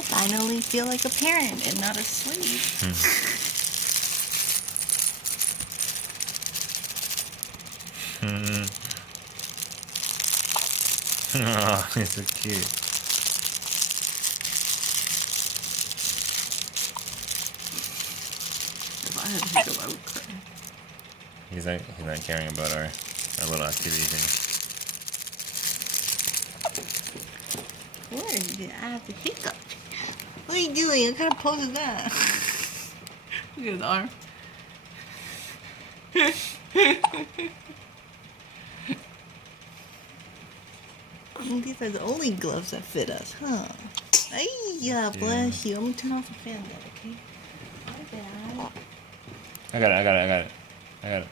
I finally feel like a parent and not a slave. Oh, he's so cute. If I had a hiccup, I would cry. He's not caring about our little activities anymore. Where did I have the hiccup? What are you doing? What kind of pose is that? Look at his arm. These are the only gloves that fit us, huh? Ay, yeah, bless you. I'm gonna turn off the fan, though, okay? My bad. I got it.